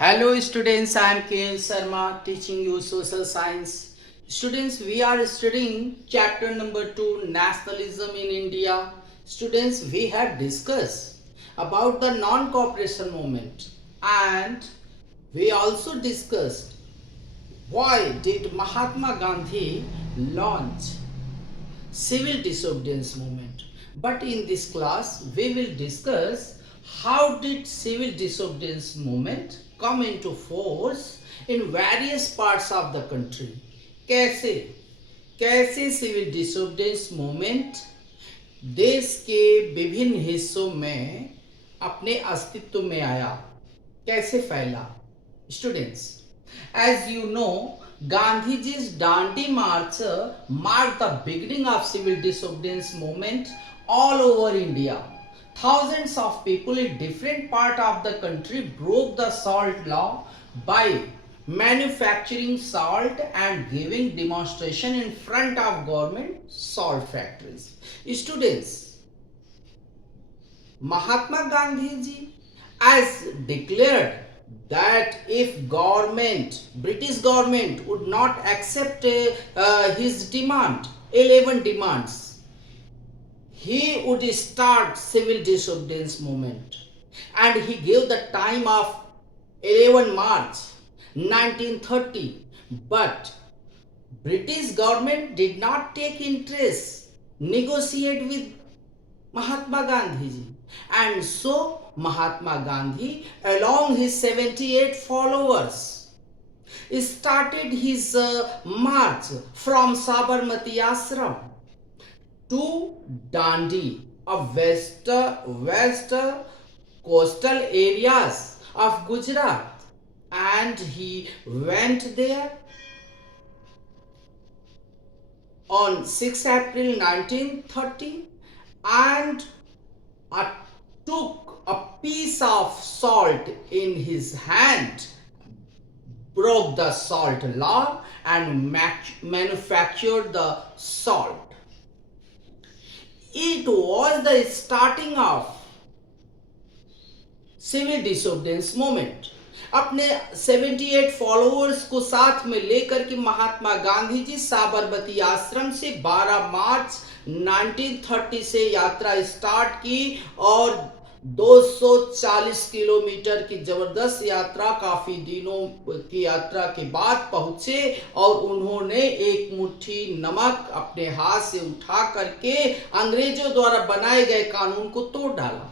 Hello students, I am KL Sharma teaching you social science. Students, we are studying chapter number 2 Nationalism in India. Students, we had discussed about the non-cooperation movement and we also discussed why did Mahatma Gandhi launch civil disobedience movement. But in this class, we will discuss how did civil disobedience movement come into force in various parts of the country. कैसे कैसे civil disobedience movement देश के विभिन्न हिस्सों में अपने अस्तित्व में आया, कैसे फैला. Students, as you know, Gandhiji's Dandi March marked the beginning of civil disobedience movement all over India. Thousands of people in different parts of the country broke the salt law by manufacturing salt and giving demonstration in front of government salt factories. Students, Mahatma Gandhi ji has declared that if British government would not accept his 11 demands, he would start civil disobedience movement, and he gave the time of 11 March 1930. But British government did not take interest, negotiate with Mahatma Gandhi ji, and so Mahatma Gandhi along his 78 followers started his march from Sabarmati Ashram to Dandi, a west coastal areas of Gujarat, and he went there on 6 April 1930 and took a piece of salt in his hand, broke the salt law and manufactured the salt. It was the starting of civil disobedience movement. अपने 78 followers को साथ में लेकर के महात्मा गांधी जी साबरमती आश्रम से 12 मार्च 1930 से यात्रा स्टार्ट की और 240 किलोमीटर की जबरदस्त यात्रा, काफी दिनों की यात्रा के बाद पहुंचे और उन्होंने एक मुट्ठी नमक अपने हाथ से उठा करके अंग्रेजों द्वारा बनाए गए कानून को तोड़ डाला.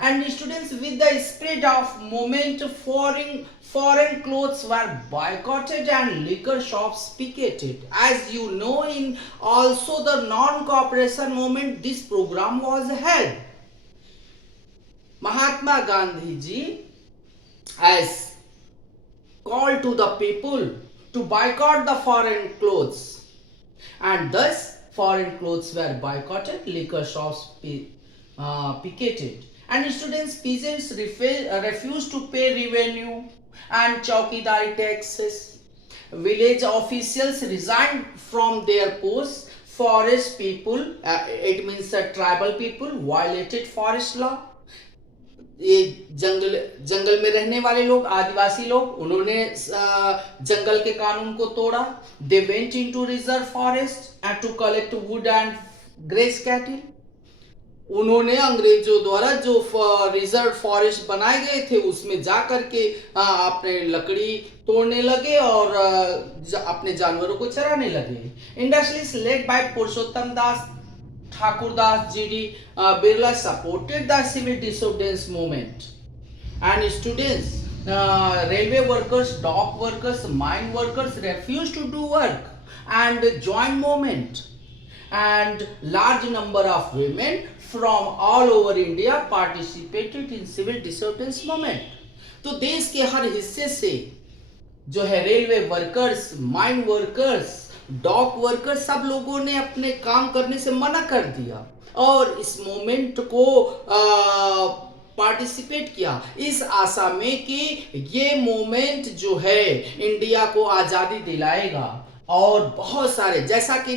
And students, with the spread of movement, foreign clothes were boycotted and liquor shops picketed. As you know, in also the non-cooperation movement, this program was held. Mahatma Gandhi ji has called to the people to boycott the foreign clothes, and thus foreign clothes were boycotted, liquor shops picketed. And students, peasants refused to pay revenue and chowkidari taxes. Village officials resigned from their posts. Forest people, it means tribal people, violated forest law. ये जंगल में रहने वाले लोग, आदिवासी लोग, उन्होंने जंगल के कानून को तोड़ा. They went into reserve forest and to collect wood and graze cattle. उन्होंने अंग्रेजों द्वारा जो रिजर्व फॉरेस्ट बनाए गए थे उसमें जा करके अपने लकड़ी तोड़ने लगे और अपने जानवरों को चराने लगे. Industries led by Purushottam Das Thakurdas G.D. Birla supported the civil disobedience movement. And students, railway workers, dock workers, mine workers refused to do work and joined movement. And large number of women from all over India participated in civil disobedience movement. तो देश के हर हिस्से से जो है railway workers, mine workers, dock workers, सब लोगों ने अपने काम करने से मना कर दिया और इस मोमेंट को पार्टिसिपेट किया इस आशा में कि ये मोमेंट जो है इंडिया को आज़ादी दिलाएगा. और बहुत सारे, जैसा कि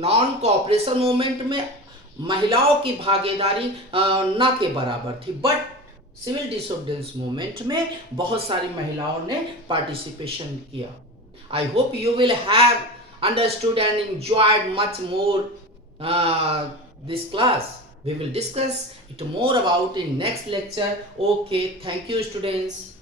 नॉन कोऑपरेशन मूवमेंट में महिलाओं की भागीदारी ना के बराबर थी, बट सिविल डिसोबीडियंस मूवमेंट में बहुत सारी महिलाओं ने पार्टिसिपेशन किया. I hope you will have understood and enjoyed much more this class. We will discuss it more about in next lecture. Okay, thank you students.